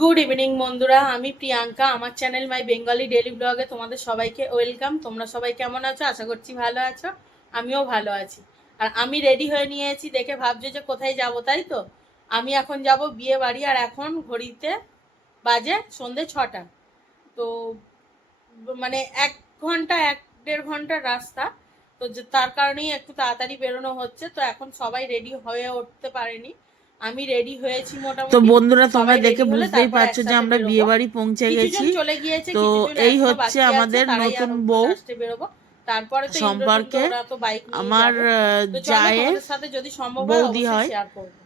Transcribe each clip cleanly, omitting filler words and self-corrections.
Good evening বন্ধুরা, আমি প্রিয়াঙ্কা। আমার চ্যানেল মাই বেঙ্গলি ডেলি ব্লগে তোমাদের সবাইকে ওয়েলকাম। তোমরা সবাই কেমন আছো? আশা করছি ভালো আছো। আমিও ভালো আছি। আর আমি রেডি হয়ে নিয়েছি, দেখে ভাবছো যে কোথায় যাব, তাই তো? আমি এখন যাব বিয়ে বাড়ি। আর এখন ঘড়িতে বাজে সন্ধে 6টা। তো মানে 1 ঘন্টা 1-1.5 ঘন্টার রাস্তা। তো তার কারণেই একটু তাড়াতাড়ি বেরোনো হচ্ছে। তো এখন সবাই রেডি হয়ে উঠতে পারেনি, আমি রেডি হয়েছি তো মোটামুটি। বন্ধুরা, তোমরা সবাই দেখে রেডি হলে বুঝতেই তারপরে পারছো যে একসাথে আমরা বেরোবো। বিয়ে বাড়ি পৌঁছে কিছুজন গেছি। চলে গিয়েছে, তো কিছুজন এই এখনো হচ্ছে বাকি আছে, আমাদের তারাই নতুন আরো বউ লাস্টে বেরোবো। তারপরে তো ইন্দ্রধনুকে সম্পর্কে ওরা তো বাইক নিয়েই আমার যাবে। তো চলো, জায়ের তোমাদের সাথে যদি সম্ভব হয় বৌদি অবশ্যই হয়। শেয়ার করবো।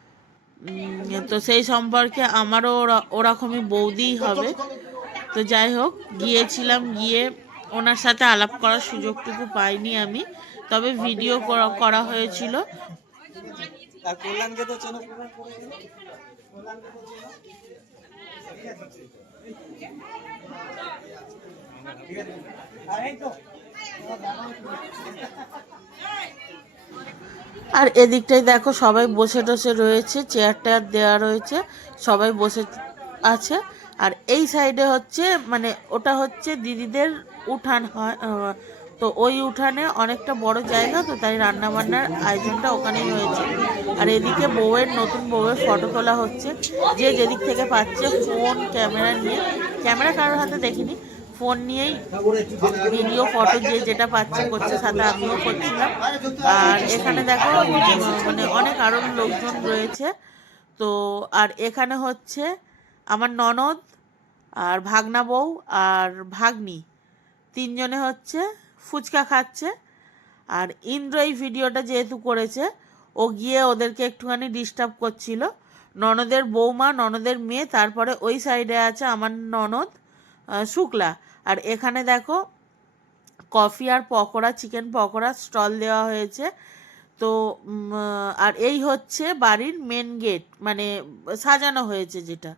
তো সেই সম্পর্কে আমারও ওরকমই বৌদিই হবে। তো যাই হোক, গিয়েছিলাম, গিয়ে ওনার সাথে আলাপ করার সুযোগটুকু পাইনি আমি, তবে ভিডিও করা হয়েছিল। আর এদিকটাই দেখো, সবাই বসে টসে রয়েছে, চেয়ার টেয়ার দেওয়া রয়েছে, সবাই বসে আছে। আর এই সাইডে হচ্ছে, মানে ওটা হচ্ছে দিদিদের উঠান হয়। তো ওই উঠানে অনেকটা বড় জায়গা, তো তাই রান্না বান্নার আয়োজনটা ওখানেই হয়েছে। আর এদিকে নতুন বউয়ের ফটো তোলা হচ্ছে। যে যেদিক থেকে পাচ্ছে ফোন ক্যামেরা নিয়ে, ক্যামেরা কারোর হাতে দেখিনি, ফোন নিয়েই ভিডিও ফটো যে যেটা পাচ্ছে করছে, সাথে আমিও করছিলাম। আর এখানে দেখো, মানে অনেক আরো লোকজন রয়েছে। তো আর এখানে হচ্ছে আমার ননদ আর ভাগনা বউ আর ভাগ্নি, তিনজনে হচ্ছে ফুচকা খাচ্ছে। আর ইন্দ্র এই ভিডিওটা যেহেতু করেছে, ও গিয়ে ওদেরকে একটুখানি ডিস্টার্ব করছিল। ননদের বৌমা, ননদের মেয়ে, তারপরে ওই সাইডে আছে আমার ননদ শুক্লা। আর এখানে দেখো কফি আর পকোড়া, চিকেন পকোড়া স্টল দেওয়া হয়েছে। তো আর এই হচ্ছে বাড়ির মেন গেট, মানে সাজানো হয়েছে যেটা।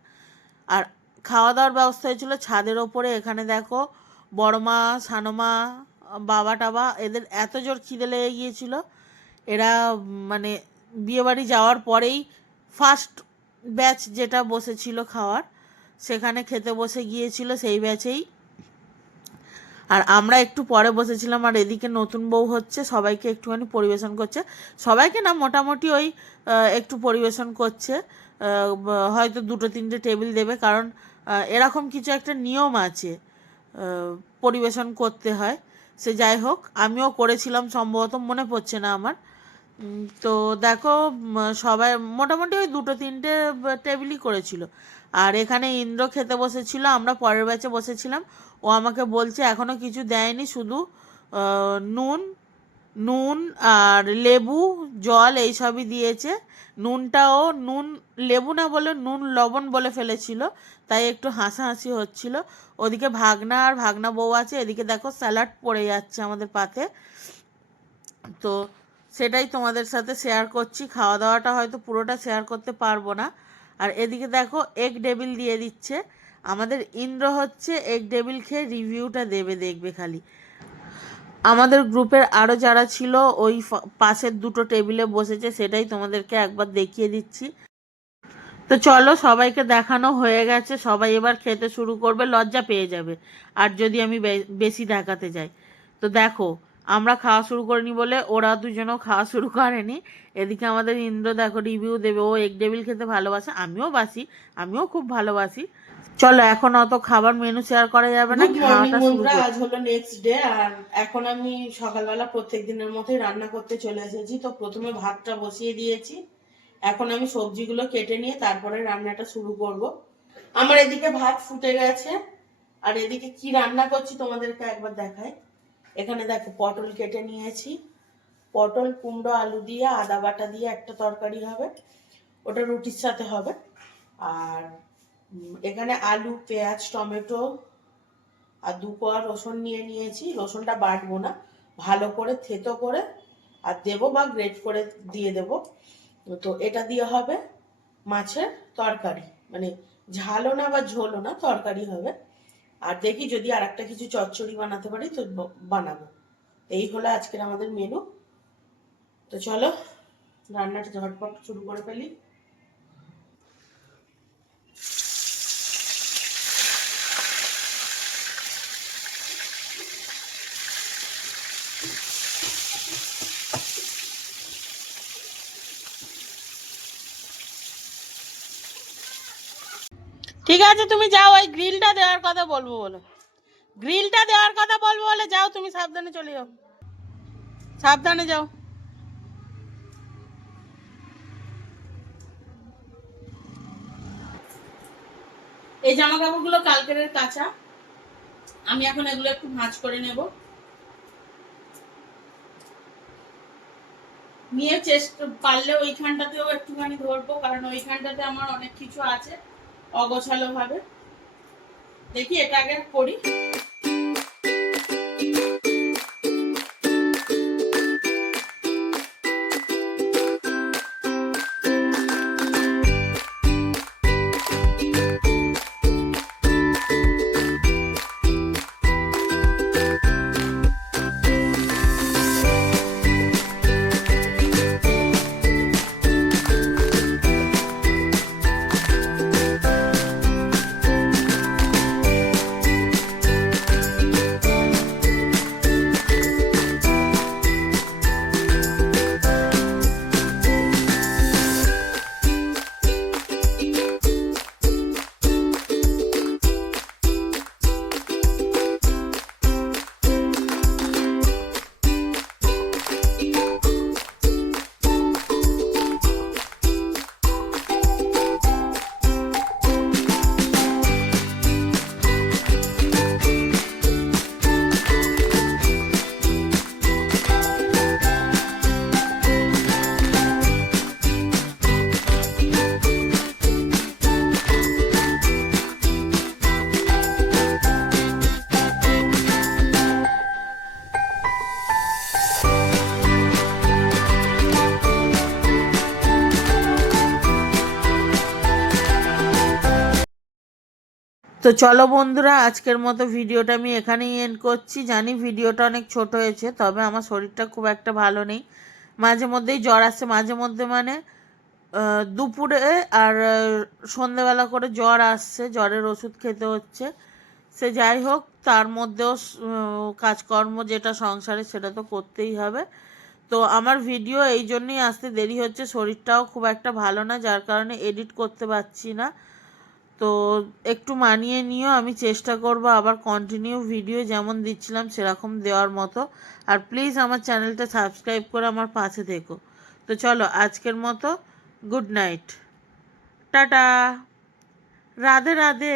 আর খাওয়া দাওয়ার ব্যবস্থা হয়েছিল ছাদের ওপরে। এখানে দেখো বড়মা, সানমা, বাবা টাবা, এদের এত জোর খিদে লেগে গিয়েছিল। এরা মানে বিয়েবাড়ি যাওয়ার পরেই ফার্স্ট ব্যাচ যেটা বসেছিল খাওয়ার, সেখানে খেতে বসে গিয়েছিল, সেই ব্যাচেই। আর আমরা একটু পরে বসেছিলাম। আর এদিকে নতুন বউ হচ্ছে সবাইকে একটুখানি পরিবেশন করছে, সবাইকে না, মোটামুটি ওই একটু পরিবেশন করছে। হয়তো 2-3টে টেবিল দেবে, কারণ এরকম কিছু একটা নিয়ম আছে, পরিবেশন করতে হয়। সে যাই হোক, আমিও করেছিলাম সম্ভবত, মনে পড়ছে না আমার। তো দেখো, সবাই মোটামুটি ওই 2-3টে টেবিলই করেছিল। আর এখানে ইন্দ্র খেতে বসেছিল, আমরা পরের ব্যাচে বসেছিলাম। ও আমাকে বলছে এখনো কিছু দেয়নি, শুধু নুন নুন আর লেবু, জল, এইসবই দিয়েছে। নুনটাও নুন লেবু না বলে নুন লবণ বলে ফেলেছিল, তাই একটু হাসাহাসি হচ্ছিল। ওদিকে ভাগনা আর ভাগনা বউ আছে, এদিকে দেখো স্যালাড পড়ে যাচ্ছে আমাদের পাতে। তো সেটাই তোমাদের সাথে শেয়ার করছি। খাওয়া দাওয়াটা হয়তো পুরোটা শেয়ার করতে পারবো না। আর এদিকে দেখো এগ ডেভিল দিয়ে দিচ্ছে। আমাদের ইন্দ্র হচ্ছে এগ ডেভিল খেয়ে রিভিউটা দেবে, দেখবে খালি। আমাদের গ্রুপের আরও যারা ছিল ওই পাশের 2টো টেবিলে বসেছে, সেটাই তোমাদেরকে একবার দেখিয়ে দিচ্ছি। তো চলো, সবাইকে দেখানো হয়ে গেছে, সবাই এবার খেতে শুরু করবে, লজ্জা পেয়ে যাবে আর যদি আমি বেশি দেখাতে যাই। তো দেখো, আমরা খাওয়া শুরু করিনি বলে ওরা দুজনও খাওয়া শুরু করেনি। এদিকে আমাদের ইন্দ্র দেখো রিভিউ দেবে, ও এগ ডেভিল খেতে ভালোবাসে, আমিও খুব ভালোবাসি। চলো, এখন অত খাবার মেনু শেয়ার করা যাবে না, গুড মর্নিং খাওয়াটা শুরু বন্ধুরা, করি। আজ হলো নেক্সট ডে। আর এখন আমি সকালবেলা প্রত্যেক দিনের মতোই রান্না করতে চলে এসেছি। তো প্রথমে ভাতটা বসিয়ে দিয়েছি, এখন আমি সবজিগুলো কেটে নিয়ে তারপরে রান্নাটা শুরু করব। আমার এদিকে ভাত ফুটে গেছে। আর এদিকে কি রান্না করছি তোমাদেরকে একবার দেখাই। এখানে দেখো পটল কেটে নিয়েছি, পটল কুমড়ো আলু দিয়ে আদা বাটা দিয়ে একটা তরকারি হবে, ওটা রুটির সাথে হবে। আর এখানে আলু, পেঁয়াজ, টমেটো আর 2 কোয়া রসুন নিয়ে নিয়েছি। রসুনটা বাটবো না, ভালো করে থেতো করে আর দেবো, বা গ্রেট করে দিয়ে দেবো। তো এটা দিয়ে হবে মাছের তরকারি, মানে ঝালও না বা ঝোলও না, তরকারি হবে। আর দেখি যদি আর একটা কিছু চচ্চড়ি বানাতে পারি তো বানাবো। এই হলো আজকের আমাদের মেনু। তো চলো রান্নাটা ঝটপট শুরু করে ফেলি। ঠিক আছে, তুমি যাও, ওই গ্রিলটা দেওয়ার কথা বলবো বলে, গ্রিলটা দেওয়ার কথা বলবো বলে যাও, তুমি সাবধানে চলে যাও, সাবধানে যাও। এই জামা কাপড়গুলো কালকের কাঁচা, আমি এখন এগুলো একটু ভাঁজ করে নেব, নিয়ে চেষ্টা পারলে ওইখানটাতেও একটুখানি ধরবো, কারণ ওইখানটাতে আমার অনেক কিছু আছে অগোছালো ভাবে। দেখি এটা আগে করি। তো চলো বন্ধুরা, আজকের মতো ভিডিওটা আমি এখানেই এন্ড করছি। জানি ভিডিওটা অনেক ছোট হয়েছে, তবে আমার শরীরটা খুব একটা ভালো নেই, মাঝে মধ্যেই জ্বর আসছে, মাঝে মধ্যে মানে দুপুরে আর সন্ধেবেলা করে জ্বর আসছে, জ্বরের ওষুধ খেতে হচ্ছে। সে যাই হোক, তার মধ্যেও কাজকর্ম যেটা সংসারে সেটা তো করতেই হবে। তো আমার ভিডিও এই জন্যই আসতে দেরি হচ্ছে, শরীরটাও খুব একটা ভালো না, যার কারণে এডিট করতে পারছি না। তো একটু মানিয়ে নিও, আমি চেষ্টা করব আবার কন্টিনিউ ভিডিও যেমন দিচ্ছিলাম সেরকম দেওয়ার মতো। আর প্লিজ আমার চ্যানেলটা সাবস্ক্রাইব করে আমার পাশে থেকো। তো চলো, আজকের মতো good night, tata, Radhe Radhe.